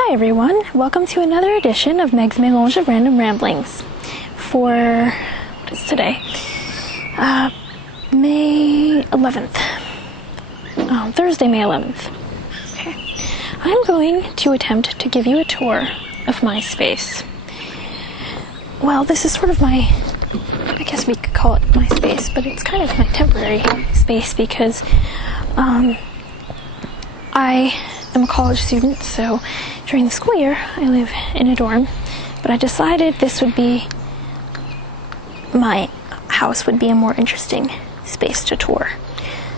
Hi everyone, welcome to another edition of Meg's Melange of Random Ramblings for, what is today? May 11th. Thursday, May 11th. Okay. I'm going to attempt to give you a tour of my space. Well, this is sort of my, I guess we could call it my space, but it's kind of my temporary space because I am a college student, so during the school year I live in a dorm, but I decided this would be, my house would be a more interesting space to tour.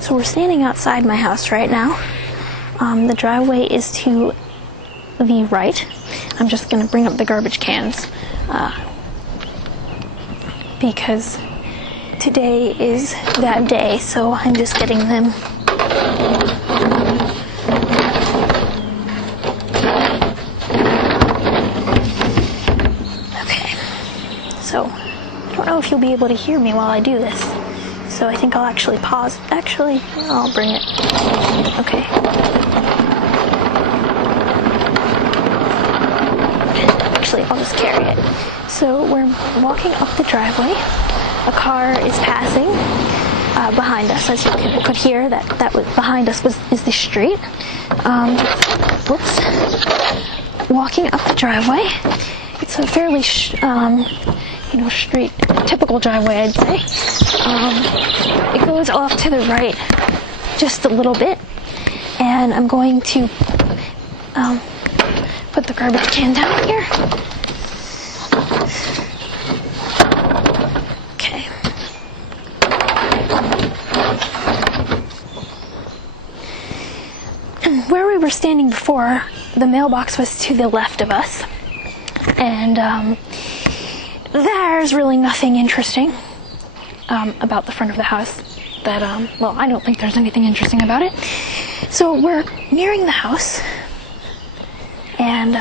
So we're standing outside my house right now. The driveway is to the right. I'm just going to bring up the garbage cans because today is that day, so I'm just getting them. So, I don't know if you'll be able to hear me while I do this. So I think I'll actually pause. Actually, I'll bring it. Okay. Actually, I'll just carry it. So we're walking up the driveway. A car is passing behind us. As you could hear, that was behind us is the street. Whoops. Walking up the driveway. It's a fairly street, typical driveway, I'd say. It goes off to the right just a little bit, and I'm going to put the garbage can down here. Okay. Where we were standing before, the mailbox was to the left of us, and there's really nothing interesting about the front of the house that, I don't think there's anything interesting about it. So we're nearing the house, and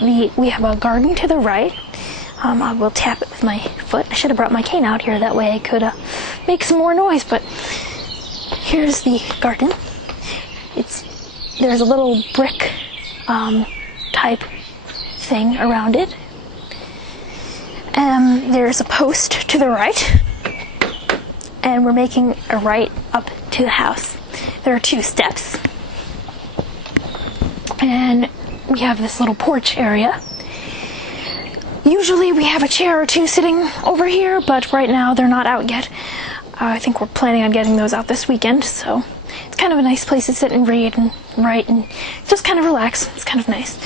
we have a garden to the right. I will tap it with my foot. I should have brought my cane out here, that way I could make some more noise, but here's the garden. There's a little brick type thing around it. There's a post to the right, and we're making a right up to the house. There are 2 steps, and we have this little porch area. Usually we have a chair or 2 sitting over here, but right now they're not out yet. I think we're planning on getting those out this weekend, so it's kind of a nice place to sit and read and write and just kind of relax. It's kind of nice.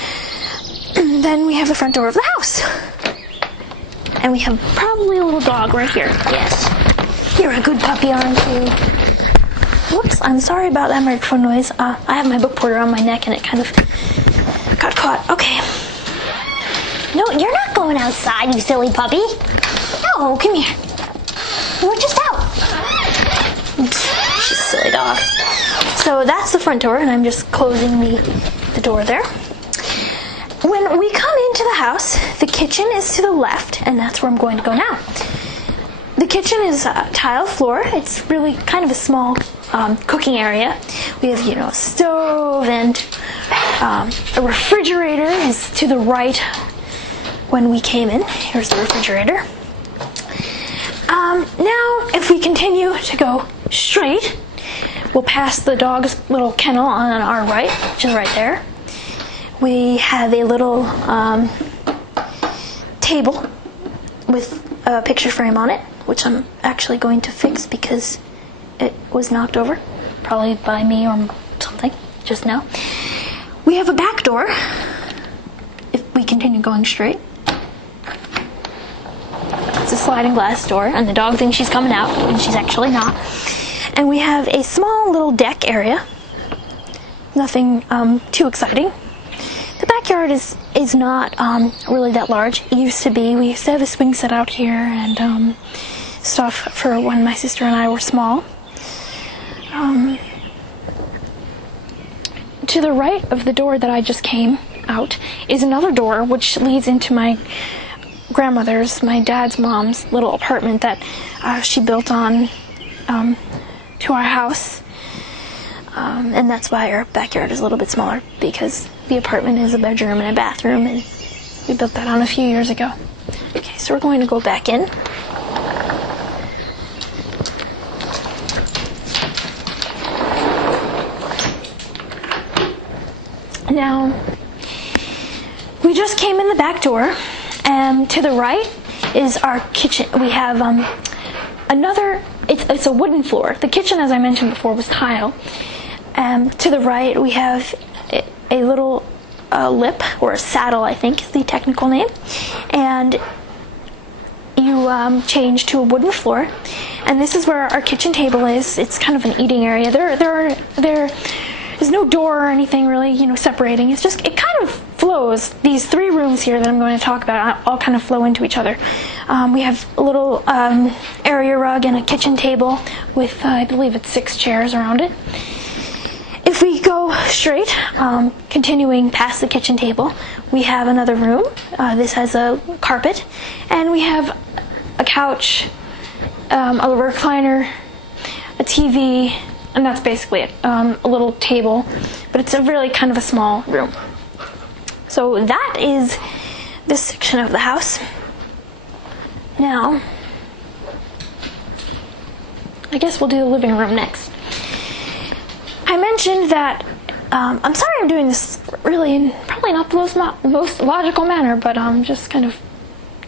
And then we have the front door of the house. And we have probably a little dog right here. Yes. You're a good puppy, aren't you? Whoops, I'm sorry about that microphone noise. I have my book porter on my neck and it kind of got caught. Okay. No, you're not going outside, you silly puppy. No, come here. We're just out. She's a silly dog. So that's the front door, and I'm just closing the door there. When we come into the house, the kitchen is to the left, and that's where I'm going to go now. The kitchen is tile floor. It's really kind of a small cooking area. We have, a stove, and a refrigerator is to the right when we came in. Here's the refrigerator. Now, if we continue to go straight, we'll pass the dog's little kennel on our right, which is right there. We have a little table with a picture frame on it, which I'm actually going to fix because it was knocked over, probably by me or something, just now. We have a back door, if we continue going straight. It's a sliding glass door, and the dog thinks she's coming out, and she's actually not. And we have a small little deck area. Nothing too exciting. The backyard is not really that large. It used to be. We used to have a swing set out here and stuff for when my sister and I were small. To the right of the door that I just came out is another door which leads into my grandmother's, my dad's mom's little apartment that she built on to our house. And that's why our backyard is a little bit smaller, because the apartment is a bedroom and a bathroom, and we built that on a few years ago. Okay, so we're going to go back in. Now, we just came in the back door, and to the right is our kitchen. We have it's a wooden floor. The kitchen, as I mentioned before, was tile. To the right, we have a little lip, or a saddle, I think is the technical name. And you change to a wooden floor. And this is where our kitchen table is. It's kind of an eating area. There's no door or anything really, separating. It kind of flows. These 3 rooms here that I'm going to talk about all kind of flow into each other. We have a little area rug and a kitchen table with, I believe it's 6 chairs around it. If we go straight, continuing past the kitchen table, we have another room. This has a carpet, and we have a couch, a recliner, a TV, and that's basically it. A little table, but it's a really kind of a small room. So that is this section of the house. Now, I guess we'll do the living room next. I mentioned that, I'm sorry I'm doing this really in probably not the most logical manner, but I'm just kind of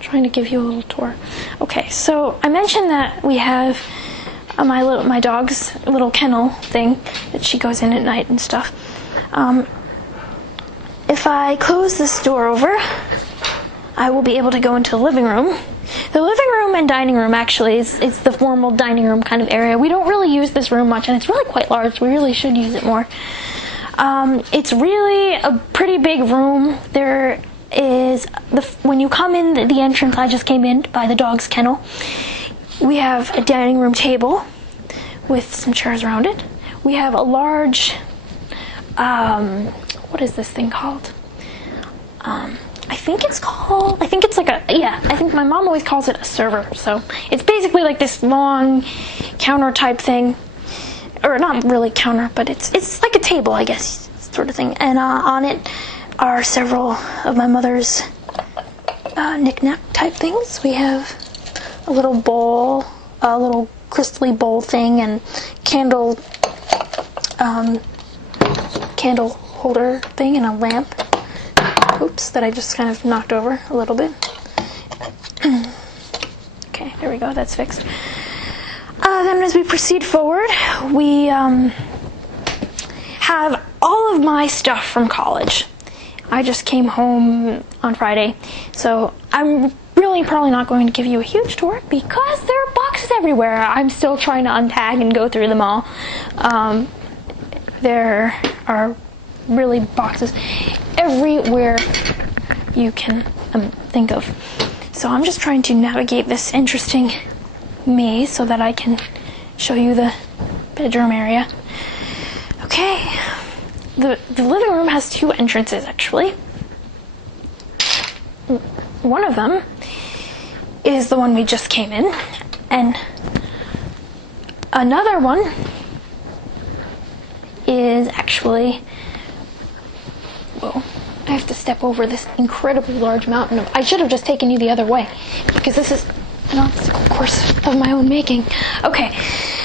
trying to give you a little tour. Okay, so I mentioned that we have my dog's little kennel thing that she goes in at night and stuff. If I close this door over, I will be able to go into the living room. The living room and dining room actually is the formal dining room kind of area. We don't really use this room much, and it's really quite large. We really should use it more. It's really a pretty big room. There is, when you come in the entrance I just came in by the dog's kennel, we have a dining room table with some chairs around it. We have a large, what is this thing called? I think my mom always calls it a server. So it's basically like this long counter type thing, or not really counter, but it's like a table, I guess, sort of thing. And on it are several of my mother's knick-knack type things. We have a little bowl, a little crystally bowl thing, and candle holder thing, and a lamp. Oops, that I just kind of knocked over a little bit. Okay, there we go, that's fixed. Then as we proceed forward, we have all of my stuff from college. I just came home on Friday, so I'm really probably not going to give you a huge tour because there are boxes everywhere. I'm still trying to untag and go through them all. There are really boxes everywhere you can think of. So I'm just trying to navigate this interesting maze so that I can show you the bedroom area. Okay, the living room has 2 entrances actually. One of them is the one we just came in, and another one is actually, whoa, I have to step over this incredibly large mountain. I should have just taken you the other way, because this is an obstacle course of my own making. Okay,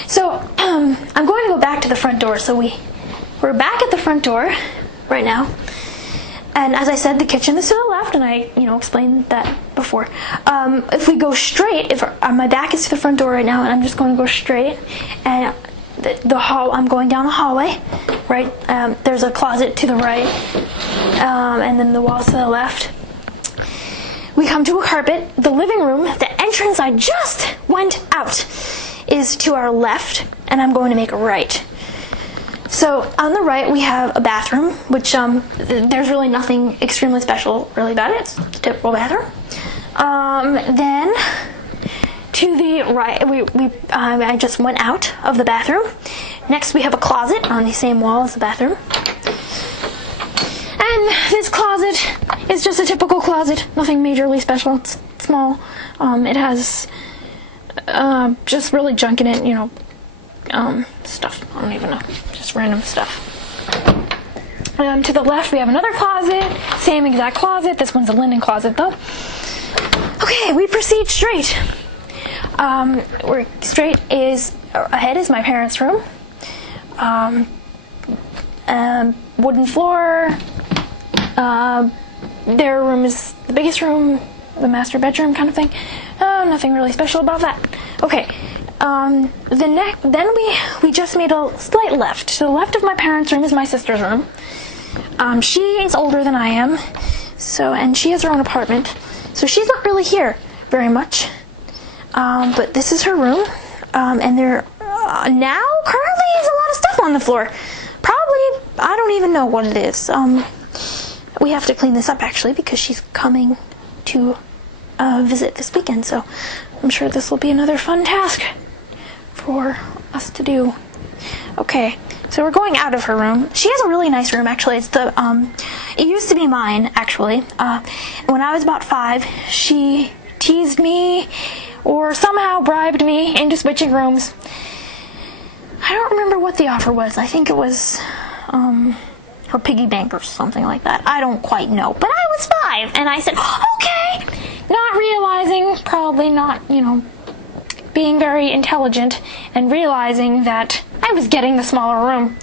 so I'm going to go back to the front door. So we're back at the front door right now. And as I said, the kitchen is to the left, and I, explained that before. If we go straight, if my back is to the front door right now, and I'm just going to go straight, and I'm going down the hallway, right? There's a closet to the right, and then the walls to the left. We come to a carpet. The living room, the entrance I just went out, is to our left, and I'm going to make a right. So on the right we have a bathroom, which there's really nothing extremely special really about it. It's a typical bathroom. Then to the right, I just went out of the bathroom. Next we have a closet on the same wall as the bathroom. And this closet is just a typical closet, nothing majorly special. It's small. It has just really junk in it, stuff. I don't even know. Just random stuff. To the left, we have another closet. Same exact closet. This one's a linen closet, though. Okay, we proceed straight. We're straight ahead is my parents' room. Wooden floor. Their room is the biggest room, the master bedroom kind of thing. Nothing really special about that. Okay. Then we just made a slight left. To the left of my parents' room is my sister's room. She is older than I am, and she has her own apartment, so she's not really here very much. But this is her room, and there now currently is a lot of stuff on the floor. Probably, I don't even know what it is. We have to clean this up actually because she's coming to visit this weekend, so I'm sure this will be another fun task for us to do. Okay, so we're going out of her room. She has a really nice room actually. It used to be mine actually. When I was about 5, she teased me or somehow bribed me into switching rooms. I don't remember what the offer was. I think it was her piggy bank or something like that. I don't quite know. But I was 5 and I said, okay, not realizing, probably not, being very intelligent and realizing that I was getting the smaller room.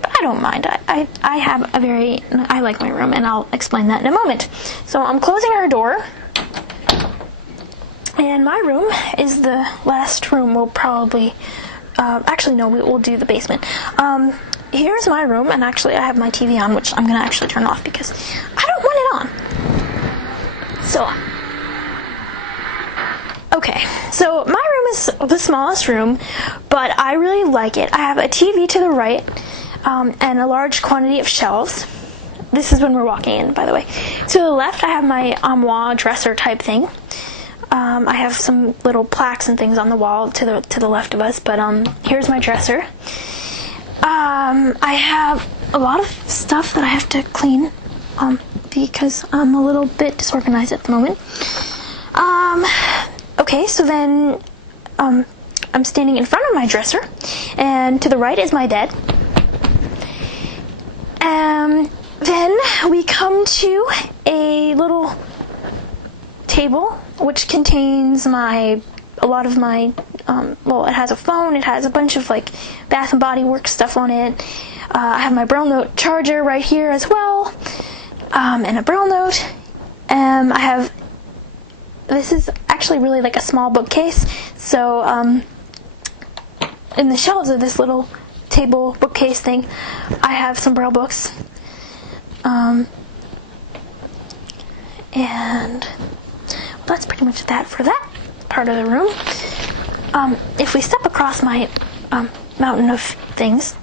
But I don't mind. I like my room, and I'll explain that in a moment. So I'm closing her door, and my room is the last room. We'll probably, actually no, we'll do the basement. Here's my room, and actually I have my TV on, which I'm going to actually turn off because I don't want it on. So, okay, so my room is the smallest room, but I really like it. I have a TV to the right, and a large quantity of shelves. This is when we're walking in, by the way. To the left, I have my armoire dresser type thing. I have some little plaques and things on the wall to the left of us, but here's my dresser. I have a lot of stuff that I have to clean because I'm a little bit disorganized at the moment. Okay, so then I'm standing in front of my dresser, and to the right is my bed. Then we come to a little table which contains a lot of my it has a phone, it has a bunch of like Bath and Body Works stuff on it. I have my Braille Note charger right here as well, and a Braille Note. This is actually really like a small bookcase, so in the shelves of this little table bookcase thing, I have some Braille books, and that's pretty much that for that part of the room. If we step across my mountain of things,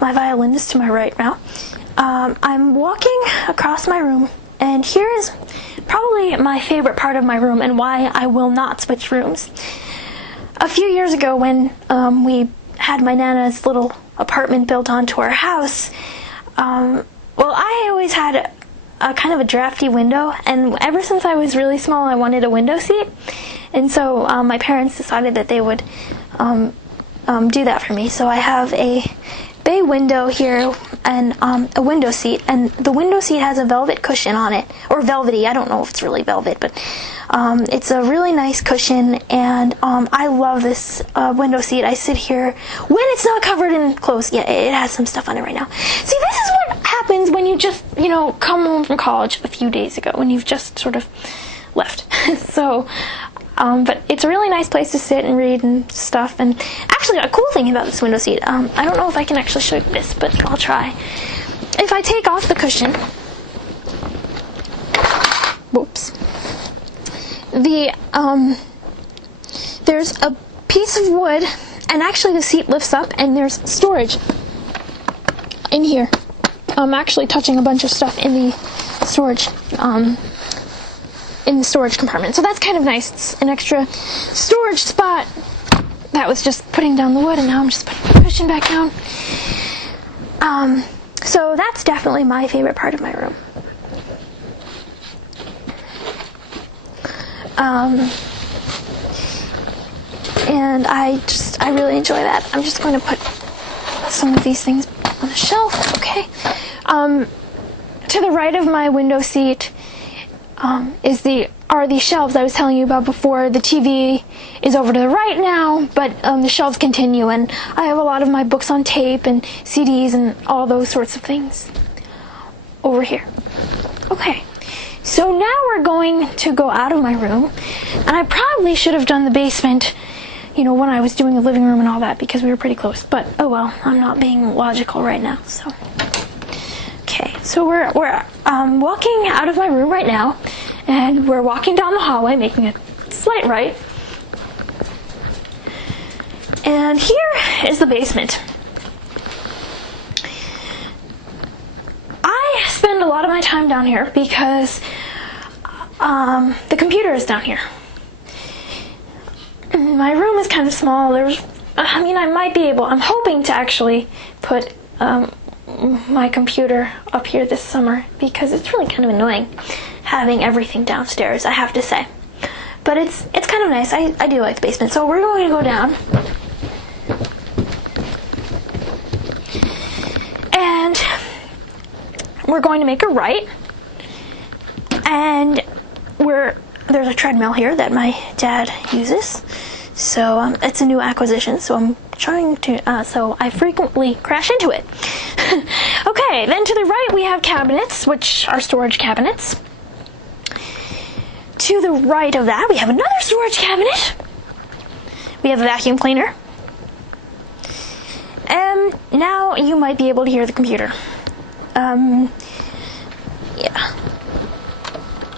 my violin is to my right now. I'm walking across my room, and here is probably my favorite part of my room and why I will not switch rooms. A few years ago when we had my Nana's little apartment built onto our house, I always had a kind of a drafty window, and ever since I was really small I wanted a window seat, and so my parents decided that they would do that for me. So I have a bay window here and a window seat, and the window seat has a velvet cushion on it, or velvety, I don't know if it's really velvet, but it's a really nice cushion, and I love this window seat. I sit here when it's not covered in clothes. Yeah, it has some stuff on it right now. See, this is what happens when you just, come home from college a few days ago, when you've just sort of left. So, but it's a really nice place to sit and read and stuff. And actually, a cool thing about this window seat, I don't know if I can actually show you this, but I'll try. If I take off the cushion, whoops, there's a piece of wood, and actually the seat lifts up, and there's storage in here. I'm actually touching a bunch of stuff in the storage compartment, so that's kind of nice. It's an extra storage spot. That was just putting down the wood, and now I'm just putting the cushion back down. So that's definitely my favorite part of my room. And I really enjoy that. I'm just going to put some of these things on the shelf. Okay. To the right of my window seat are the shelves I was telling you about before. The TV is over to the right now, but the shelves continue, and I have a lot of my books on tape and CDs and all those sorts of things over here. Okay, so now we're going to go out of my room, and I probably should have done the basement, when I was doing the living room and all that, because we were pretty close, but oh well, I'm not being logical right now, so. Okay, so we're walking out of my room right now, and we're walking down the hallway, making a slight right. And here is the basement. I spend a lot of my time down here because the computer is down here. My room is kind of small. I'm hoping to actually put my computer up here this summer, because it's really kind of annoying having everything downstairs, I have to say. But it's kind of nice. I do like the basement. So we're going to go down. And we're going to make a right. And there's a treadmill here that my dad uses. So it's a new acquisition, so I'm trying to, so I frequently crash into it. Okay, then to the right we have cabinets, which are storage cabinets. To the right of that we have another storage cabinet. We have a vacuum cleaner. And now you might be able to hear the computer. Yeah.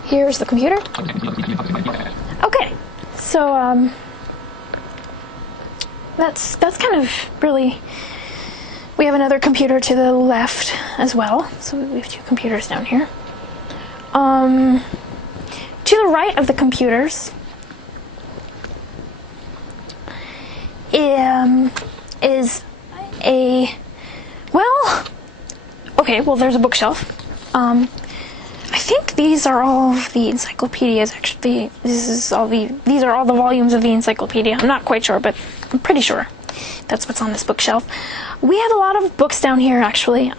Here's the computer. Okay, so, that's kind of really, we have another computer to the left as well, so we have two computers down here. To the right of the computers is there's a bookshelf. I think these are all of the encyclopedias. Actually, these are all the volumes of the encyclopedia. I'm not quite sure, but I'm pretty sure that's what's on this bookshelf. We have a lot of books down here, actually,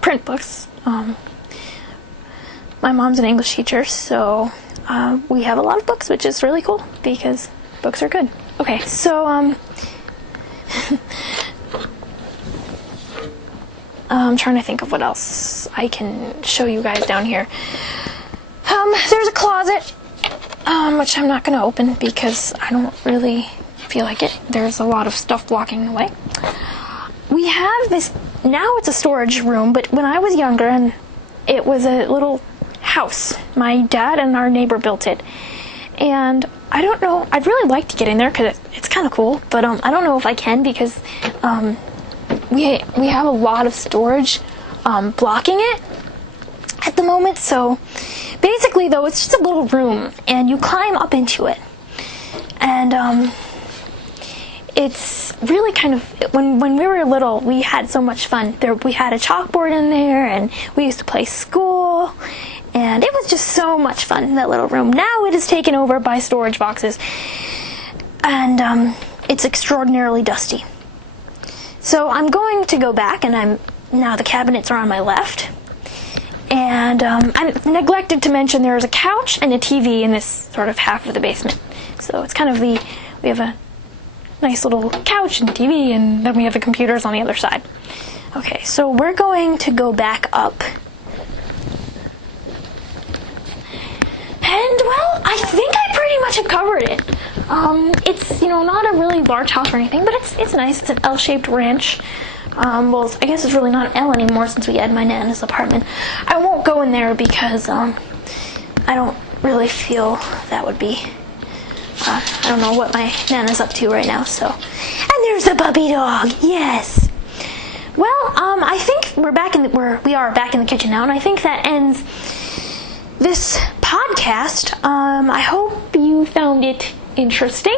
print books. My mom's an English teacher, so we have a lot of books, which is really cool because books are good. Okay, so I'm trying to think of what else I can show you guys down here. There's a closet, which I'm not going to open because I don't really feel like it. There's a lot of stuff blocking the way. We have this, now it's a storage room, but when I was younger, and it was a little house. My dad and our neighbor built it. And I don't know, I'd really like to get in there because it's kind of cool, but I don't know if I can because we have a lot of storage blocking it at the moment. So basically though, it's just a little room and you climb up into it. And it's really kind of, when we were little, we had so much fun. We had a chalkboard in there and we used to play school. And it was just so much fun in that little room. Now it is taken over by storage boxes. And it's extraordinarily dusty. So I'm going to go back, and now the cabinets are on my left. And I neglected to mention there's a couch and a TV in this sort of half of the basement. So it's kind of we have a nice little couch and TV, and then we have the computers on the other side. Okay, so we're going to go back up. And, well, I think I pretty much have covered it. It's, not a really large house or anything, but it's nice. It's an L-shaped ranch. Well, I guess it's really not an L anymore since we had my Nana's apartment. I won't go in there because, I don't really feel that would be, I don't know what my Nana's up to right now, so. And there's the puppy dog, yes! Well, I think we are back in the kitchen now, and I think that ends this podcast. I hope you found it interesting.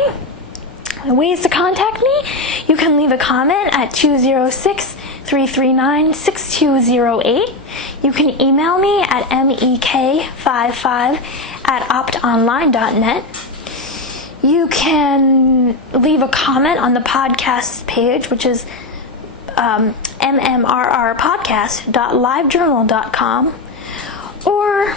Ways to contact me: you can leave a comment at 206-339-6208. You can email me at mek55@optonline.net. You can leave a comment on the podcast page, which is mmrrpodcast.livejournal.com, or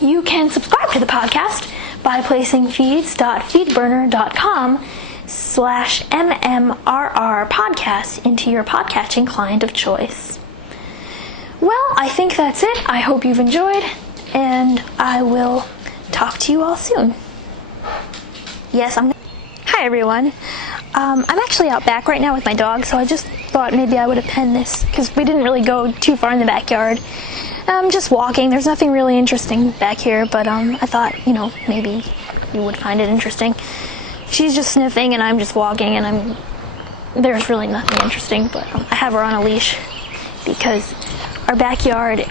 you can subscribe to the podcast by placing feeds.feedburner.com/mmrr podcast into your podcatching client of choice. Well, I think that's it. I hope you've enjoyed, and I will talk to you all soon. Yes, Hi everyone. I'm actually out back right now with my dog, so I just thought maybe I would append this, because we didn't really go too far in the backyard. Just walking. There's nothing really interesting back here, but I thought, maybe you would find it interesting. She's just sniffing, and I'm just walking, and there's really nothing interesting, but I have her on a leash, because our backyard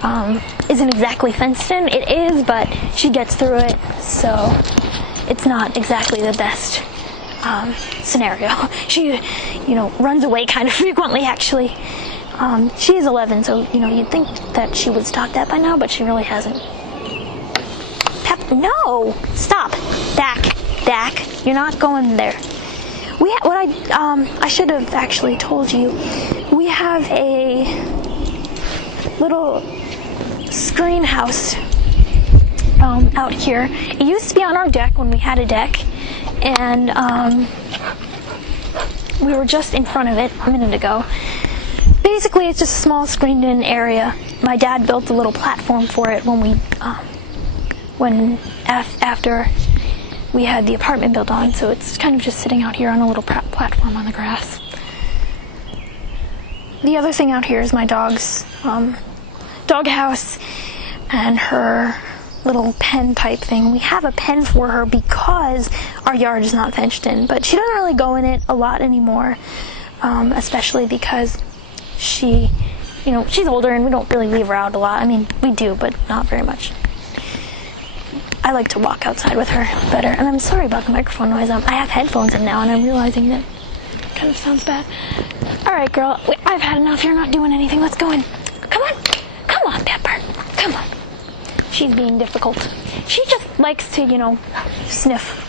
isn't exactly fenced in. It is, but she gets through it, so it's not exactly the best scenario. She, runs away kind of frequently, actually. She is 11, so, you'd think that she would stop that by now, but she really hasn't. No! Stop! Dak, you're not going there. I should have actually told you, we have a little screen house out here. It used to be on our deck when we had a deck, and we were just in front of it a minute ago. Basically, it's just a small screened-in area. My dad built a little platform for it after we had the apartment built on, so it's kind of just sitting out here on a little platform on the grass. The other thing out here is my dog's dog house and her little pen type thing. We have a pen for her because our yard is not fenced in, but she doesn't really go in it a lot anymore, especially because she's older and we don't really leave her out a lot. I mean, we do, but not very much. I like to walk outside with her better, and I'm sorry about the microphone noise. I have headphones in now, and I'm realizing that it kind of sounds bad. Alright, girl, I've had enough. You're not doing anything. Let's go in. Come on, Pepper. Come on. She's being difficult. She just likes to, sniff.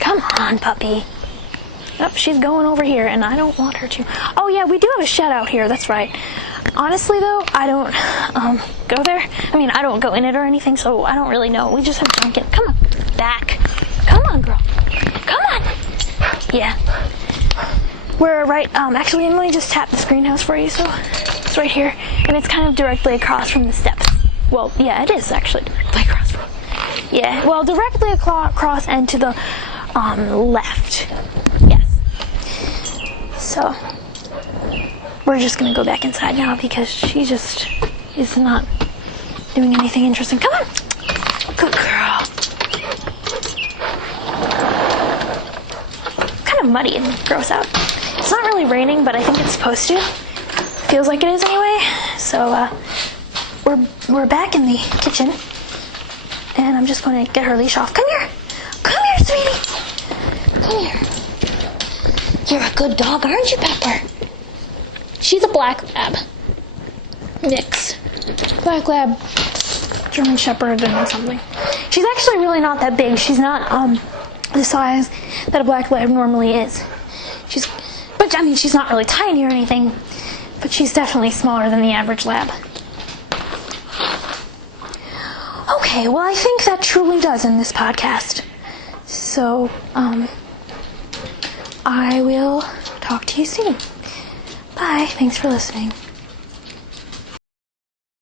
Come on, puppy. Yep, she's going over here, and I don't want her to. Oh, yeah, we do have a shed out here. That's right. Honestly, though, I don't go there. I mean, I don't go in it or anything, so I don't really know. We just have junk in. Come on. Back. Come on, girl. Come on. Yeah. We're right, actually, Emily just tapped the screen house for you, so it's right here, and it's kind of directly across from the steps. Well, yeah, it is actually directly across from. Yeah, well, directly across and to the left. Yes. So we're just gonna go back inside now because she just is not doing anything interesting. Come on, good girl. It's kind of muddy and gross out. It's not really raining, but I think it's supposed to. Feels like it is anyway. So we're back in the kitchen, and I'm just going to get her leash off. Come here, sweetie. Come here. You're a good dog, aren't you, Pepper? She's a black lab mix. Black lab, German Shepherd, and something. She's actually really not that big. She's not the size that a black lab normally is. She's not really tiny or anything, but she's definitely smaller than the average lab. Okay, well, I think that truly does end this podcast. So, I will talk to you soon. Bye. Thanks for listening.